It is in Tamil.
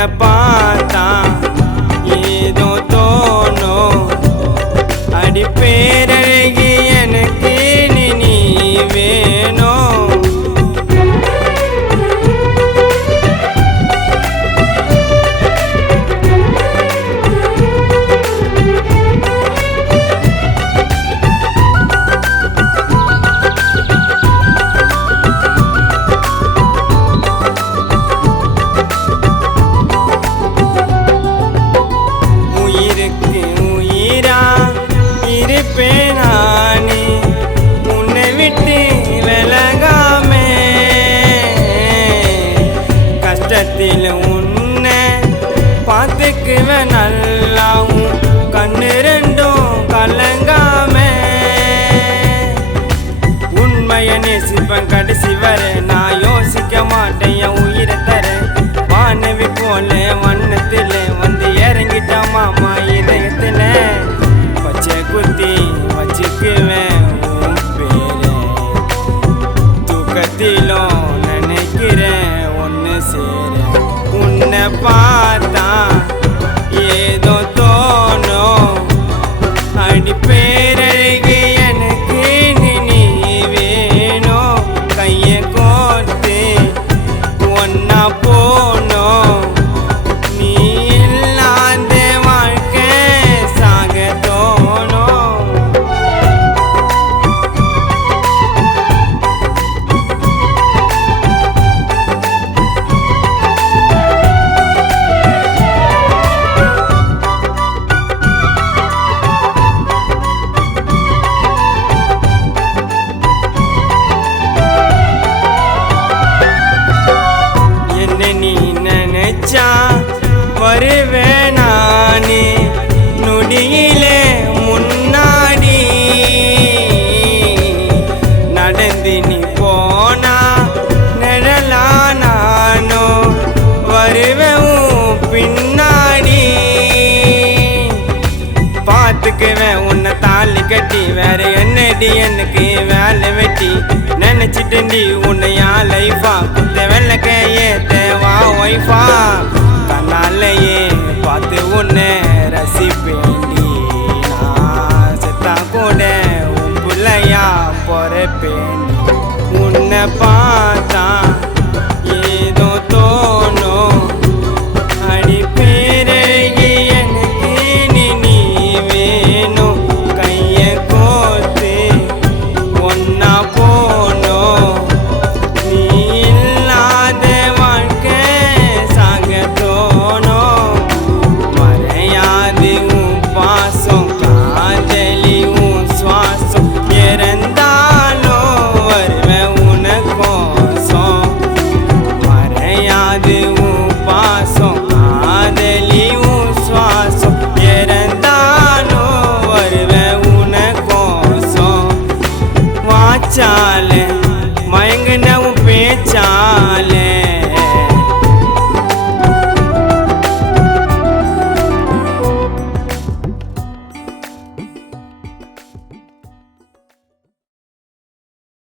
உன்னை பார்த்தா ஏதோ தோணும் அடி பேரழகி எனக்கு நீ வேணும். நானே உன்னை விட்டு விலகாமே கஷ்டத்தில் உன்னை பார்த்துக்குவேன் நல்லாவும் கண்ணு ரெண்டும் கலங்காமே உண்மையை நேசிப்பேன் கடைசி வர நான் யோசிக்க மாட்டேன் என் உயிரை தர வானவி போல வண்ணத்தில் வந்து இறங்கிட்ட மாமா இதயத்தில் பச்சை குத்தி வச்சுக்குவேன் உன் பேரு தூக்கத்திலும் நினைக்கிறேன் ஒன்று சேர உன்னை பார்த்தா ஏதோ தோணும் அடி பேரழகி எனக்கு நீ வேணும். கையை கோர்த்து ஒன்னா போனோம் நீ இல்லாத வாழ்க்கை சாக வருவேன் நானே நொடியிலே முன்னாடி நடந்து நீ போனா நிழலா நானும் வருவேன் பின்னாடி பார்த்துக்குவேன் உன்னை தாலி கட்டி வேற என்னடி எனக்கு வேலை வெட்டி நினைச்சிட்டு உன்னையா லைஃபா குத்த வெள்ளக்க ஏத்த வா ஒய்ஃபா